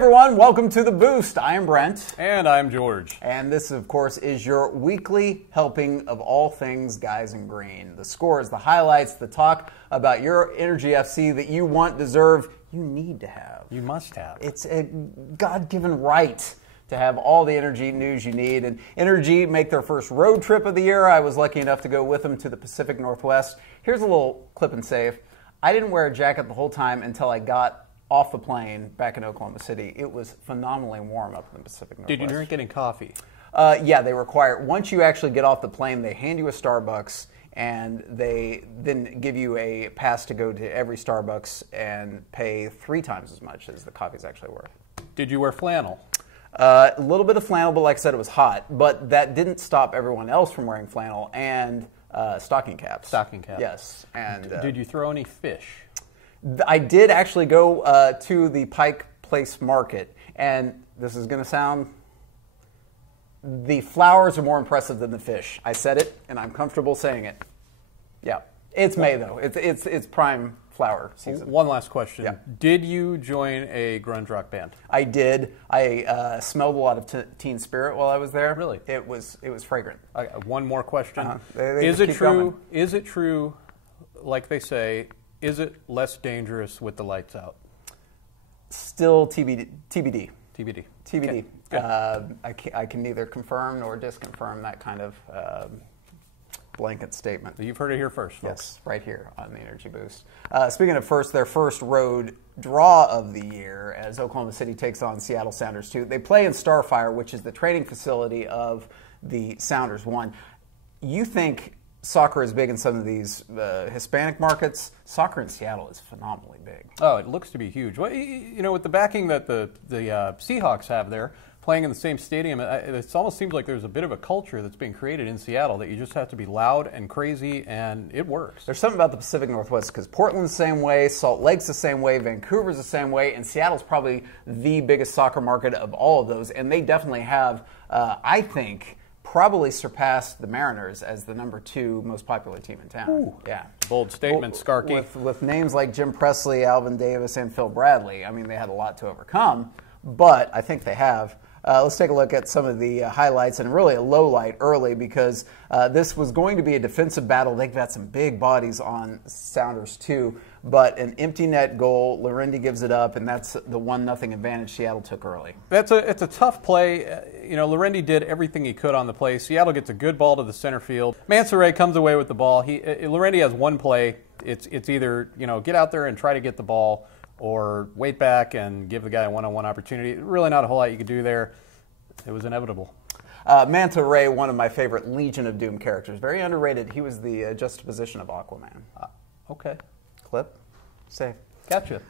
everyone, welcome to The Boost. I am Brent. And I'm George. And this, of course, is your weekly helping of all things guys in green. The scores, the highlights, the talk about your Energy FC that you want, deserve, you need to have. You must have. It's a God-given right to have all the energy news you need. And Energy make their first road trip of the year. I was lucky enough to go with them to the Pacific Northwest. Here's a little clip and save. I didn't wear a jacket the whole time until I got off the plane back in Oklahoma City. It was phenomenally warm up in the Pacific Northwest. Did you drink any coffee? Yeah, they require, once you actually get off the plane, they hand you a Starbucks, and they then give you a pass to go to every Starbucks and pay 3 times as much as the coffee's actually worth. Did you wear flannel? A little bit of flannel, but like I said, it was hot. But that didn't stop everyone else from wearing flannel and stocking caps. Stocking caps. Yes. And did you throw any fish? I did actually go to the Pike Place Market, and this is going to sound, the flowers are more impressive than the fish. I said it, and I'm comfortable saying it. Yeah, it's May though. It's prime flower season. One last question. Yeah. Did you join a grunge rock band? I did. I smelled a lot of Teen Spirit while I was there. Really? It was fragrant. One more question. They is just it keep true? going. Is it true, like they say? Is it less dangerous with the lights out? Still TBD. TBD. TBD. Okay. I can neither confirm nor disconfirm that kind of blanket statement. You've heard it here first, folks. Yes, right here on the Energy Boost. Speaking of first, their first road draw of the year as Oklahoma City takes on Seattle Sounders 2. They play in Starfire, which is the training facility of the Sounders 1. You think soccer is big in some of these Hispanic markets. Soccer in Seattle is phenomenally big. Oh, it looks to be huge. Well, you know, with the backing that the Seahawks have there, playing in the same stadium, it almost seems like there's a bit of a culture that's being created in Seattle that you just have to be loud and crazy, and it works. There's something about the Pacific Northwest because Portland's the same way, Salt Lake's the same way, Vancouver's the same way, and Seattle's probably the biggest soccer market of all of those, and they definitely have, I think, probably surpassed the Mariners as the #2 most popular team in town. Ooh. Yeah. Bold statement, Skarky. With names like Jim Presley, Alvin Davis, and Phil Bradley, I mean, they had a lot to overcome, but I think they have. Let's take a look at some of the highlights, and really a low light early because this was going to be a defensive battle. They've got some big bodies on Sounders too, but an empty net goal. Larendi gives it up, and that's the 1-0 advantage Seattle took early. It's a tough play. You know, Larendi did everything he could on the play. Seattle gets a good ball to the center field. Mansoray comes away with the ball. Larendi has one play. It's either, you know, get out there and try to get the ball, or wait back and give the guy a one-on-one opportunity. Really not a whole lot you could do there. It was inevitable. Manta Ray, one of my favorite Legion of Doom characters. Very underrated. He was the juxtaposition of Aquaman. Okay. Clip. Safe. Gotcha.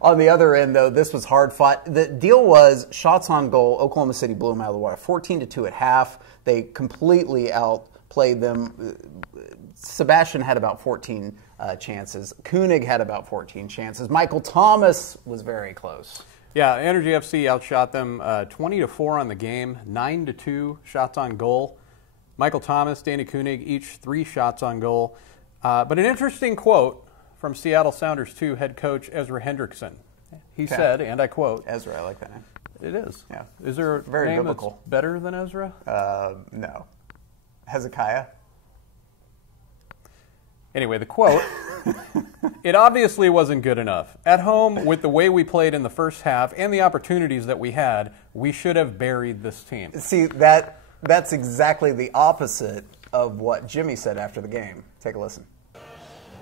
On the other end, though, this was hard fought. The deal was shots on goal. Oklahoma City blew them out of the water. 14-2 at half. They completely outplayed them. Sebastian had about 14 chances. Koenig had about 14 chances. Michael Thomas was very close. Yeah, Energy FC outshot them 20-4 on the game, 9-2 shots on goal. Michael Thomas, Danny Koenig, each 3 shots on goal. But an interesting quote from Seattle Sounders 2 head coach Ezra Hendrickson. He said, and I quote, Ezra, I like that name. It is. Yeah. Is there a Very name biblical. that's better than Ezra? No. Hezekiah. Anyway, the quote, it obviously wasn't good enough. At home, with the way we played in the first half and the opportunities that we had, we should have buried this team. See, that's exactly the opposite of what Jimmy said after the game. Take a listen.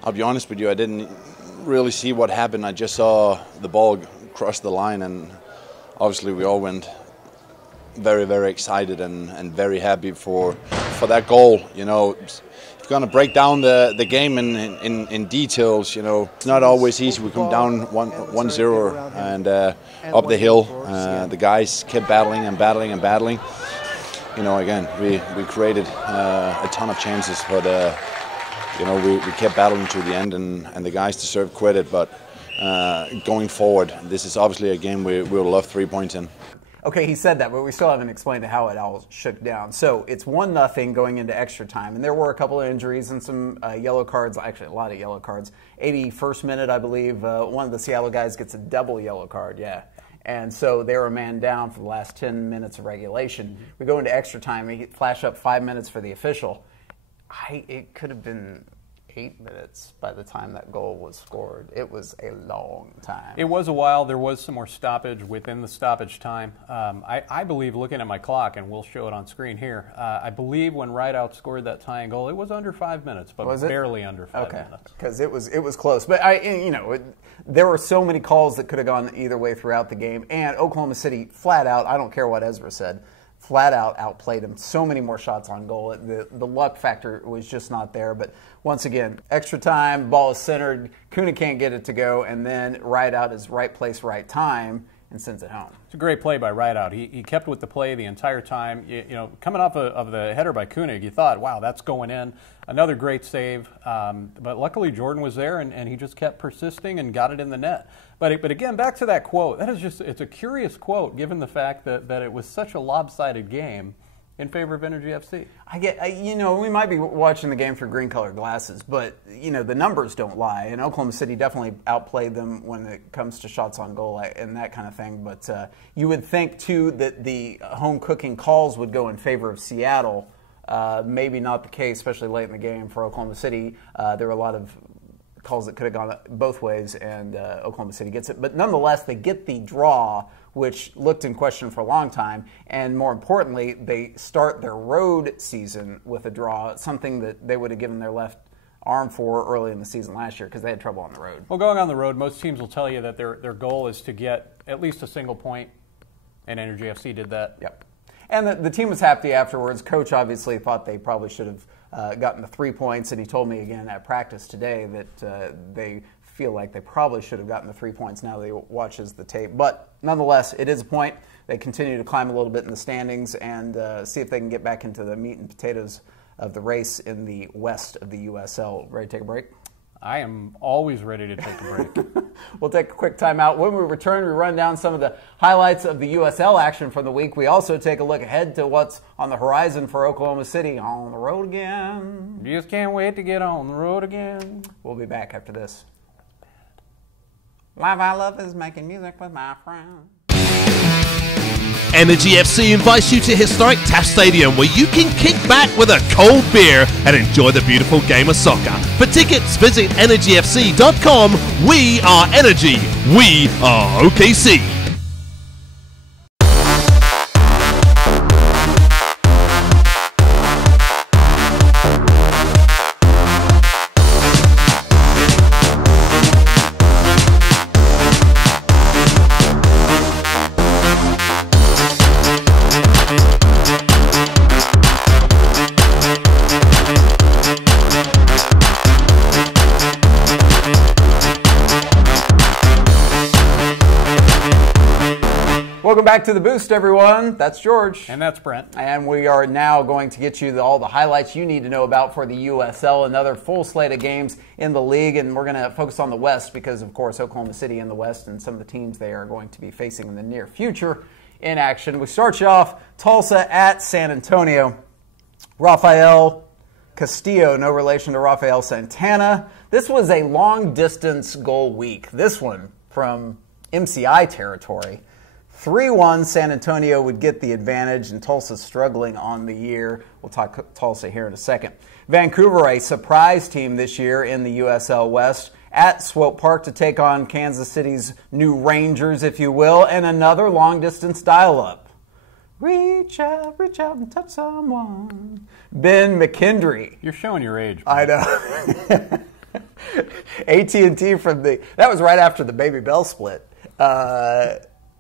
I'll be honest with you, I didn't really see what happened. I just saw the ball cross the line, and obviously we all went very, very excited and very happy for that goal. You know, if you're going to break down the game in details, you know, it's not always easy. We come down 1-0 and up the hill. The guys kept battling and battling and battling. You know, again, we created a ton of chances, but you know, we kept battling to the end, and the guys deserve credit. But going forward, this is obviously a game we'll love 3 points in. Okay, he said that, but we still haven't explained how it all shook down. So it's 1-0 going into extra time, and there were a couple of injuries and some yellow cards, actually a lot of yellow cards. 81st minute, I believe, one of the Seattle guys gets a double yellow card, yeah. And so they were a man down for the last 10 minutes of regulation. We go into extra time, we flash up 5 minutes for the official. It could have been 8 minutes by the time that goal was scored. It was a long time. It was a while. There was some more stoppage within the stoppage time. I believe, looking at my clock, and we'll show it on screen here, I believe when Rideout scored that tying goal, it was under 5 minutes, but barely under 5 minutes. Because it was close. But there were so many calls that could have gone either way throughout the game, and Oklahoma City flat out, I don't care what Ezra said, flat out outplayed them. So many more shots on goal. The luck factor was just not there. But once again, extra time, ball is centered, Kuna can't get it to go, and then Rideout is right place, right time, and sends it home. It's a great play by Rideout. He kept with the play the entire time. Coming off of the header by Koenig, you thought, wow, that's going in. Another great save. But luckily Jordan was there, and he just kept persisting and got it in the net. But again, back to that quote. That is it's a curious quote given the fact that it was such a lopsided game in favor of Energy FC. We might be watching the game through green-colored glasses, but, the numbers don't lie. And Oklahoma City definitely outplayed them when it comes to shots on goal and that kind of thing. But you would think, too, that the home cooking calls would go in favor of Seattle. Maybe not the case, especially late in the game for Oklahoma City. There were a lot of calls that could have gone both ways, and Oklahoma City gets it. But nonetheless, they get the draw, which looked in question for a long time. And more importantly, they start their road season with a draw, something that they would have given their left arm for early in the season last year because they had trouble on the road. Well, going on the road, most teams will tell you that their goal is to get at least a single point, and Energy FC did that. Yep. And the team was happy afterwards. Coach obviously thought they probably should have gotten the 3 points, and he told me again at practice today that they feel like they probably should have gotten the 3 points now that he watches the tape. But nonetheless, it is a point. They continue to climb a little bit in the standings and see if they can get back into the meat and potatoes of the race in the west of the USL. Ready to take a break? I am always ready to take a break. We'll take a quick time out. When we return, we run down some of the highlights of the USL action from the week. We also take a look ahead to what's on the horizon for Oklahoma City. On the road again. Just can't wait to get on the road again. We'll be back after this. Live I love is making music with my friends. Energy FC invites you to historic Taft Stadium, where you can kick back with a cold beer and enjoy the beautiful game of soccer. For tickets, visit energyfc.com. We are Energy. We are OKC. Welcome back to The Boost, everyone. That's George. And that's Brent. And we are now going to get you all the highlights you need to know about for the USL. Another full slate of games in the league, and we're going to focus on the West because, of course, Oklahoma City in the West and some of the teams they are going to be facing in the near future in action. We start you off, Tulsa at San Antonio. Rafael Castillo, no relation to Rafael Santana. This was a long-distance goal week. This one from MCI territory. 3-1, San Antonio would get the advantage, and Tulsa's struggling on the year. We'll talk Tulsa here in a second. Vancouver, a surprise team this year in the USL West, at Swope Park to take on Kansas City's new Rangers, if you will, and another long-distance dial-up. Reach out and touch someone. Ben McKendry. You're showing your age, I Brent. know. AT&T from that was right after the Baby Bell split.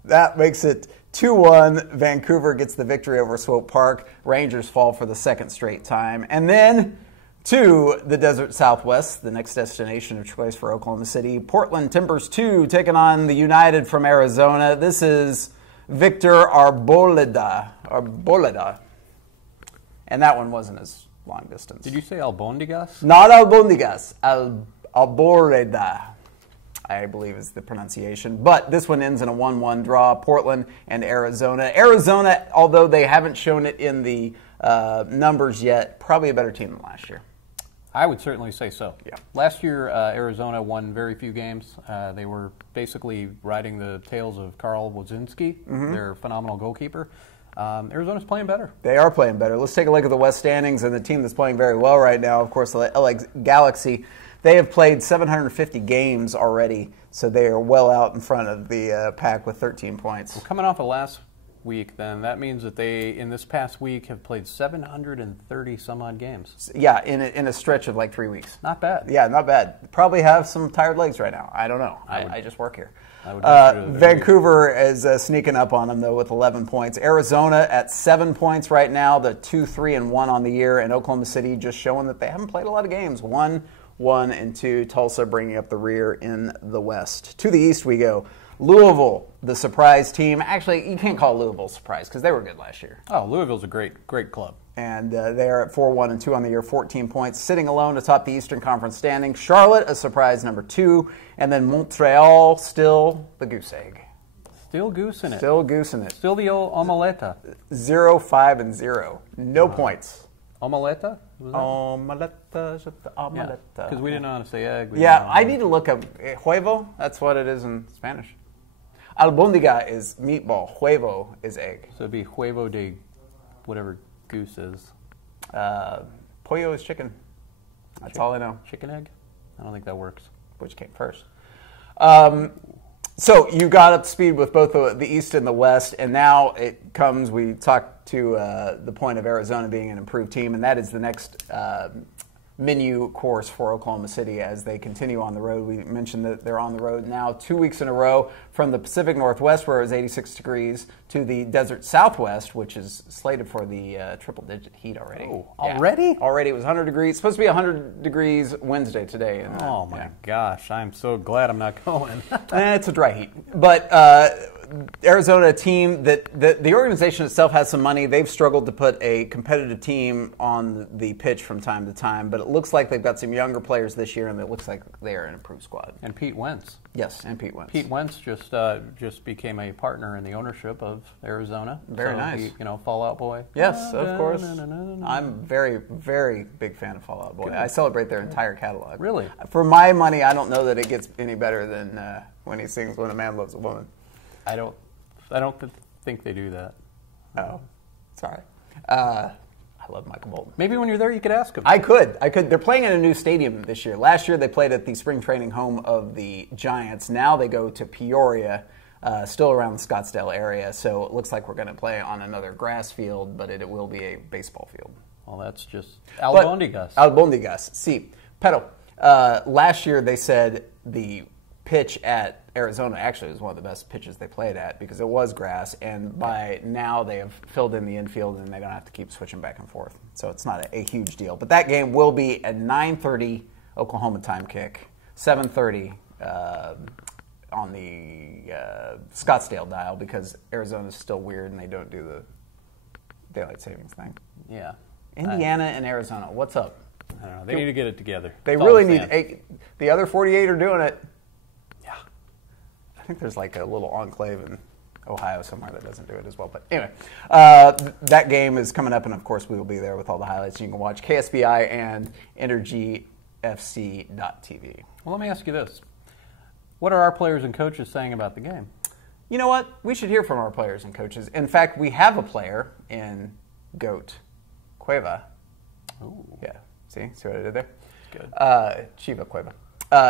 That makes it 2-1. Vancouver gets the victory over Swope Park. Rangers fall for the second straight time. And then to the Desert Southwest, the next destination of choice for Oklahoma City. Portland Timbers 2 taking on the United from Arizona. This is Victor Arboleda. And that one wasn't as long distance. Did you say albondigas? Not albondigas. Arboleda, I believe is the pronunciation. But this one ends in a 1-1 draw, Portland and Arizona. Arizona, although they haven't shown it in the numbers yet, probably a better team than last year. I would certainly say so. Yeah. Last year, Arizona won very few games. They were basically riding the tails of Karl Wojcinski, their phenomenal goalkeeper. Arizona's playing better. They are playing better. Let's take a look at the West standings and the team that's playing very well right now. Of course, the LA Galaxy. They have played 750 games already, so they are well out in front of the pack with 13 points. Well, coming off of last week, then that means that they, in this past week, have played 730 some odd games. Yeah, in a stretch of like 3 weeks. Not bad. Yeah, not bad. Probably have some tired legs right now. I don't know. I just work here. Vancouver is sneaking up on them, though, with 11 points. Arizona at 7 points right now, the 2-3-1 on the year, and Oklahoma City just showing that they haven't played a lot of games. 1-1 and 2. Tulsa bringing up the rear in the West. To the East we go. Louisville, the surprise team. Actually, you can't call Louisville a surprise because they were good last year. Oh, Louisville's a great club. And they are at 4-1 and 2 on the year, 14 points, sitting alone atop the Eastern Conference standing. Charlotte, a surprise number 2, and then Montreal, still the goose egg. Still goose in it. Still goose in it. Still the old omeletta. 0-5-0. No points. Omeletta? Omeletta. Because we didn't know how to say egg. Yeah, I need to look up huevo. That's what it is in Spanish. Albondiga is meatball. Huevo is egg. So it'd be huevo de whatever goose is. Pollo is chicken. That's all I know. Chicken egg? I don't think that works. Which came first? So you got up to speed with both the East and the West, and now it comes, we talked to the point of Arizona being an improved team, and that is the next menu course for Oklahoma City as they continue on the road. We mentioned that they're on the road now 2 weeks in a row from the Pacific Northwest, where it was 86 degrees, to the desert Southwest, which is slated for the triple-digit heat already. Oh, already? Yeah. Already. It was 100 degrees. It's supposed to be 100 degrees Wednesday today. Oh, my gosh. I'm so glad I'm not going. It's a dry heat. But Arizona, a team that the organization itself has some money. They've struggled to put a competitive team on the pitch from time to time, but it looks like they've got some younger players this year, and it looks like they are an improved squad. And Pete Wentz. Yes, and Pete Wentz. Pete Wentz just became a partner in the ownership of Arizona. Very nice. He, Fallout Boy. Yes, of course. I'm very, very big fan of Fallout Boy. Good. I celebrate their entire catalog. Really? For my money, I don't know that it gets any better than when he sings "When a Man Loves a Woman." I don't think they do that. Oh, sorry. I love Michael Bolton. Maybe when you're there, you could ask him. I could. They're playing in a new stadium this year. Last year, they played at the spring training home of the Giants. Now they go to Peoria, still around the Scottsdale area. So it looks like we're going to play on another grass field, but it will be a baseball field. Well, that's just albondigas. Albondigas. Sí. Pero, last year they said the pitch at Arizona actually was one of the best pitches they played at because it was grass, and by now they have filled in the infield and they don't have to keep switching back and forth. So it's not a huge deal. But that game will be at 9:30 Oklahoma time kick, 7:30 on the Scottsdale dial because Arizona's still weird and they don't do the daylight savings thing. Yeah. Indiana and Arizona, what's up? I don't know. They need to get it together. They really need. The other 48 are doing it. I think there's like a little enclave in Ohio somewhere that doesn't do it as well. But anyway, that game is coming up, and of course we will be there with all the highlights. You can watch KSBI and EnergyFC.tv. Well, let me ask you this. What are our players and coaches saying about the game? You know what? We should hear from our players and coaches. In fact, we have a player in GOAT, Cueva. Ooh. Yeah. See what I did there? Good. Chiva Cueva.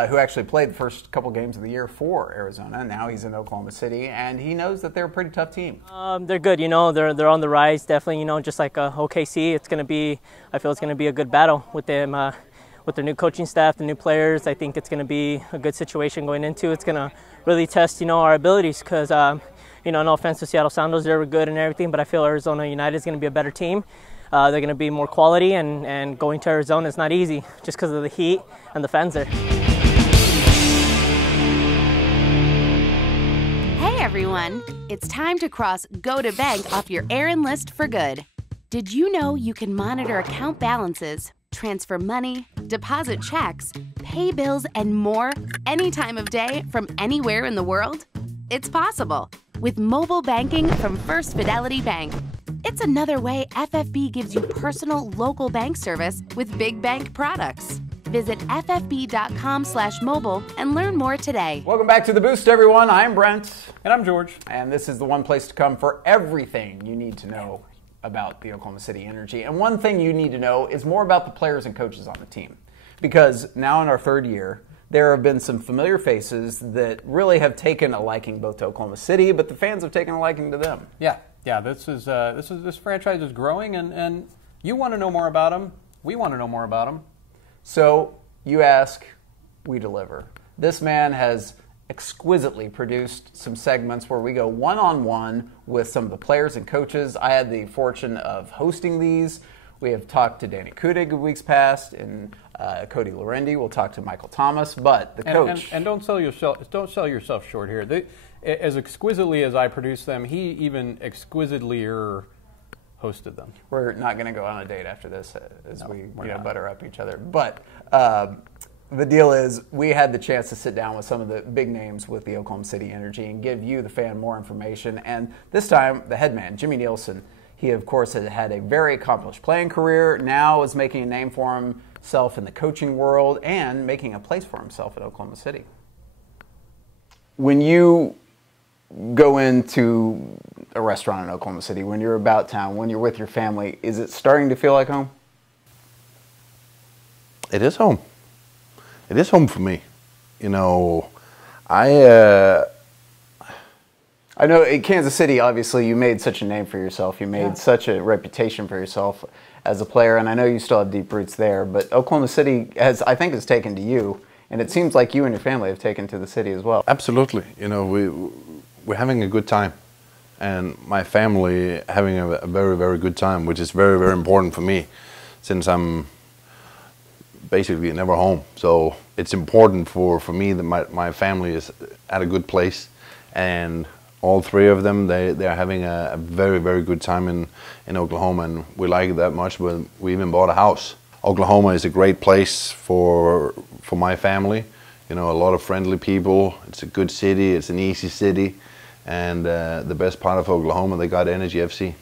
Who actually played the first couple games of the year for Arizona. Now he's in Oklahoma City, and he knows that they're a pretty tough team. They're good, they're on the rise, definitely, just like OKC. I feel it's going to be a good battle with them, with their new coaching staff, the new players. I think it's going to be a good situation going into. It's going to really test, our abilities because, no offense to Seattle Sounders, they were good and everything, but I feel Arizona United is going to be a better team. They're going to be more quality, and going to Arizona is not easy just because of the heat and the fans there. Hey everyone, it's time to cross Go to Bank off your errand list for good. Did you know you can monitor account balances, transfer money, deposit checks, pay bills, and more any time of day from anywhere in the world? It's possible with mobile banking from First Fidelity Bank. It's another way FFB gives you personal, local bank service with big bank products. Visit ffb.com/mobile and learn more today. Welcome back to The Boost, everyone. I'm Brent. And I'm George. And this is the one place to come for everything you need to know about the Oklahoma City Energy. And one thing you need to know is more about the players and coaches on the team. Because now in our third year, there have been some familiar faces that really have taken a liking both to Oklahoma City, but the fans have taken a liking to them. Yeah. This franchise is growing, and you want to know more about them. We want to know more about them. So you ask, we deliver. This man has exquisitely produced some segments where we go one-on-one with some of the players and coaches. I had the fortune of hosting these. We have talked to Danny Kudig weeks past, and Cody Lorendi. We'll talk to Michael Thomas, but the coach. And don't sell yourself short here. As exquisitely as I produced them, he even exquisitelier hosted them. We're not going to go on a date after this we butter up each other. But the deal is we had the chance to sit down with some of the big names with the Oklahoma City Energy and give you, the fan, more information. And this time, the head man, Jimmy Nielsen, he, of course, had a very accomplished playing career, now is making a name for himself in the coaching world and making a place for himself at Oklahoma City. When you go into a restaurant in Oklahoma City, when you're about town, when you're with your family, is it starting to feel like home? It is home. It is home for me. You know, I know in Kansas City, obviously, you made such a name for yourself. You made such a reputation for yourself as a player, and I know you still have deep roots there. But Oklahoma City has taken to you, and it seems like you and your family have taken to the city as well. Absolutely. You know, we're having a good time, and my family having a very, very good time, which is very, very important for me, since I'm basically never home. So it's important for me that my family is at a good place, and all three of them, they're having a very, very good time in Oklahoma, and we like it that much. We even bought a house. Oklahoma is a great place for my family. You know, a lot of friendly people. It's a good city. It's an easy city, and the best part of Oklahoma, they got Energy FC.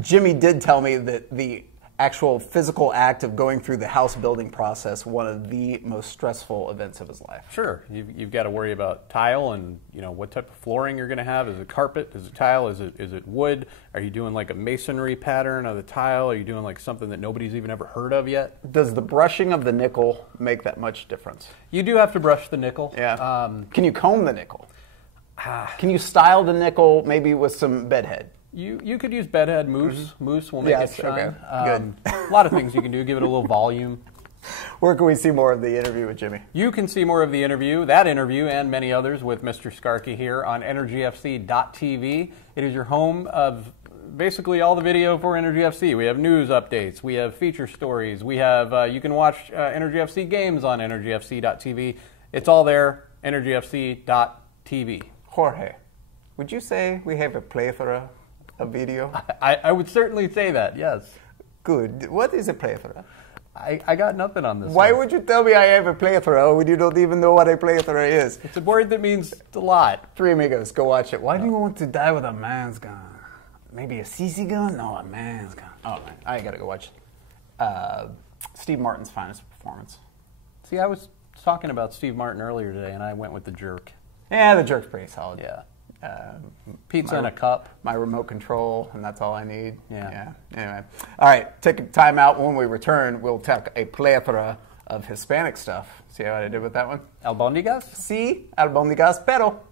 Jimmy did tell me that the actual physical act of going through the house building process, one of the most stressful events of his life. Sure, you've got to worry about tile and what type of flooring you're going to have. Is it carpet? Is it tile? Is it wood? Are you doing like a masonry pattern of the tile? Are you doing like something that nobody's even ever heard of yet? Does the brushing of the nickel make that much difference? You do have to brush the nickel. Yeah. Can you comb the nickel? Can you style the nickel maybe with some bedhead? You could use bedhead mousse. Mm-hmm. Mousse will make it shine. Okay. Good. A lot of things you can do. Give it a little volume. Where can we see more of the interview with Jimmy? You can see more of the interview, that interview, and many others with Mr. Skarky here on EnergyFC.tv. It is your home of basically all the video for Energy FC. We have news updates. We have feature stories. We have you can watch Energy FC games on EnergyFC.tv. It's all there. EnergyFC.tv. Jorge, would you say we have a plethora of video? I would certainly say that, yes. Good. What is a plethora? I got nothing on this. Why would you tell me I have a plethora when you don't even know what a plethora is? It's a word that means a lot. Three Amigos, go watch it. Why do you want to die with a man's gun? Maybe a CC gun? No, a man's gun. Oh, man. I got to go watch Steve Martin's finest performance. See, I was talking about Steve Martin earlier today, and I went with the jerk. Yeah, the jerk's pretty solid. Yeah. Pizza in a cup. My remote control, and that's all I need. Yeah. Anyway. All right, take a time out. When we return, we'll talk a plethora of Hispanic stuff. See how I did with that one? Albondigas? Sí, albondigas, pero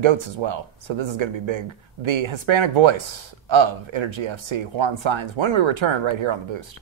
goats as well. So this is going to be big. The Hispanic voice of Energy FC, Juan Sainz, when we return right here on The Boost.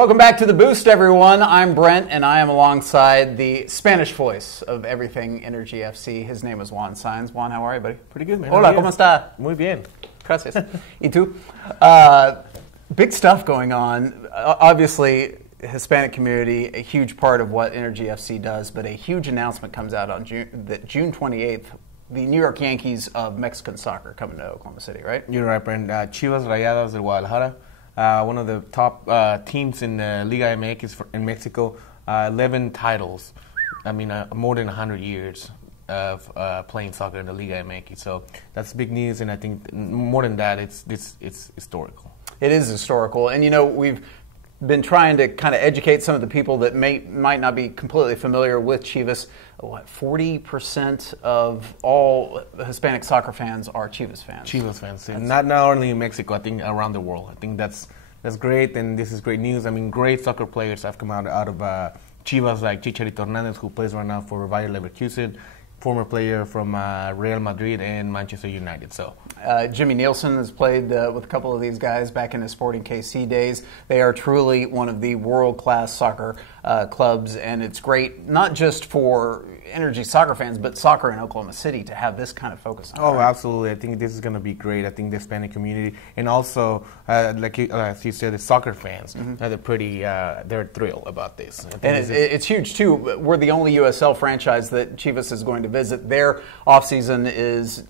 Welcome back to The Boost, everyone. I'm Brent, and I am alongside the Spanish voice of everything Energy FC. His name is Juan Sainz. Juan, how are you, buddy? Pretty good, man. Hola, ¿cómo está? Muy bien. Gracias. ¿Y tú? Big stuff going on. Obviously, Hispanic community, a huge part of what Energy FC does, but a huge announcement comes out on June 28th. The New York Yankees of Mexican soccer coming to Oklahoma City, right? You're right, Brent. Chivas Rayadas de Guadalajara, one of the top teams in Liga MX in Mexico, 11 titles. I mean, more than 100 years of playing soccer in the Liga MX. So that's big news, and I think more than that, it's historical. It is historical, and we've been trying to kind of educate some of the people that might not be completely familiar with Chivas. 40% of all Hispanic soccer fans are Chivas fans. Chivas fans, not only in Mexico, I think around the world. I think that's great, and this is great news. I mean, great soccer players have come out of Chivas, like Chicharito Hernandez, who plays right now for Bayer Leverkusen, former player from Real Madrid and Manchester United. So Jimmy Nielsen has played with a couple of these guys back in his Sporting KC days. They are truly one of the world-class soccer clubs, and it's great not just for Energy soccer fans, but soccer in Oklahoma City to have this kind of focus on. Oh, right? Absolutely. I think this is going to be great. I think the Hispanic community, and also, like you said, the soccer fans, they're thrilled about this. And it's huge, too. We're the only USL franchise that Chivas is going to visit. Their offseason is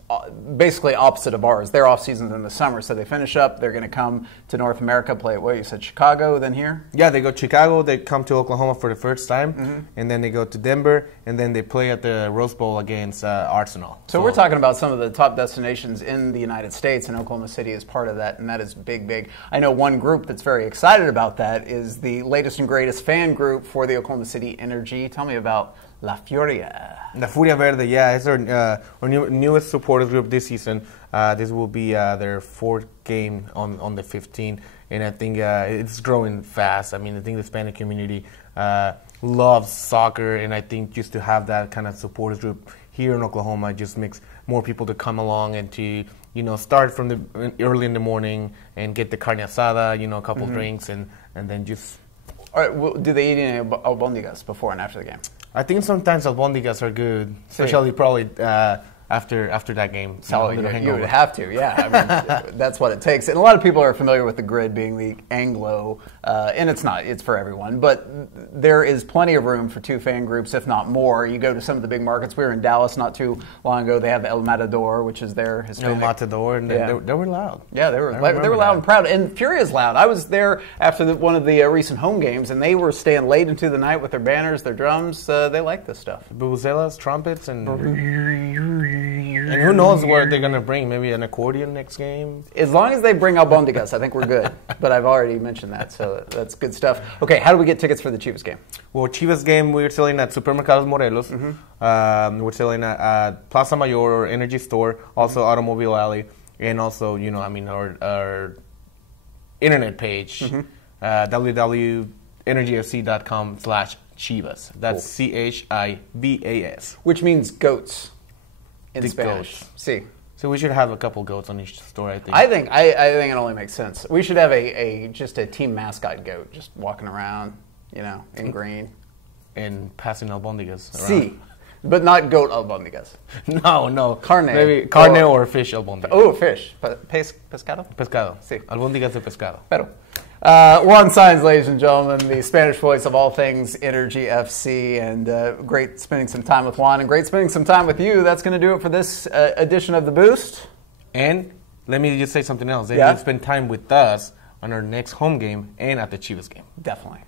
basically opposite of ours. Their offseason's in the summer, so they finish up. They're going to come to North America, play at, you said Chicago, then here? Yeah, they go to Chicago. They come to Oklahoma for the first time, and then they go to Denver, and then they play at the Rose Bowl against Arsenal. So we're talking about some of the top destinations in the United States, and Oklahoma City is part of that, and that is big, big. I know one group that's very excited about that is the latest and greatest fan group for the Oklahoma City Energy. Tell me about La Furia. La Furia Verde, yeah, it's our newest supporters group this season. This will be their fourth game on the 15th, and I think it's growing fast. I mean, I think the Hispanic community loves soccer, and I think just to have that kind of supporters group here in Oklahoma just makes more people to come along and to start from the early in the morning and get the carne asada, a couple drinks, and then just. All right, well, do they eat any albondigas before and after the game? I think sometimes albondigas are good, especially probably after that game. So you would have to, yeah. I mean, that's what it takes. And a lot of people are familiar with the grid being the Anglo, and it's not. It's for everyone. But there is plenty of room for two fan groups, if not more. You go to some of the big markets. We were in Dallas not too long ago. They have El Matador, which is their Hispanic. El Matador, and they were loud. Yeah, they were loud and proud. And Furia's loud. I was there after one of the recent home games, and they were staying late into the night with their banners, their drums. They like this stuff. Vuvuzelas, trumpets, and who knows what they're going to bring? Maybe an accordion next game? As long as they bring albondigas, I think we're good. But I've already mentioned that, so that's good stuff. Okay, how do we get tickets for the Chivas game? Well, Chivas game, we're selling at Supermercados Morelos. We're selling at Plaza Mayor or Energy Store, also Automobile Alley, and also, our internet page, www.energyfc.com/Chivas. That's cool. CHIVAS. Which means goats. In Spanish. Goats. See. So we should have a couple goats on each store, I think. I think it only makes sense. We should have just a team mascot goat just walking around, in green. And passing albondigas around. See. But not goat albondigas. No. Carne. Maybe carne or fish albondigas. Oh, fish. Pescado? Pescado. Sí. Albondigas de pescado. Pero. Juan Sainz, ladies and gentlemen, the Spanish voice of all things Energy FC, and great spending some time with Juan, and great spending some time with you. That's going to do it for this edition of The Boost. And let me just say something else. They need to spend time with us on our next home game and at the Chivas game. Definitely.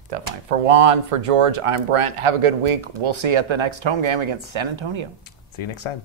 For Juan, for George, I'm Brent. Have a good week. We'll see you at the next home game against San Antonio. See you next time.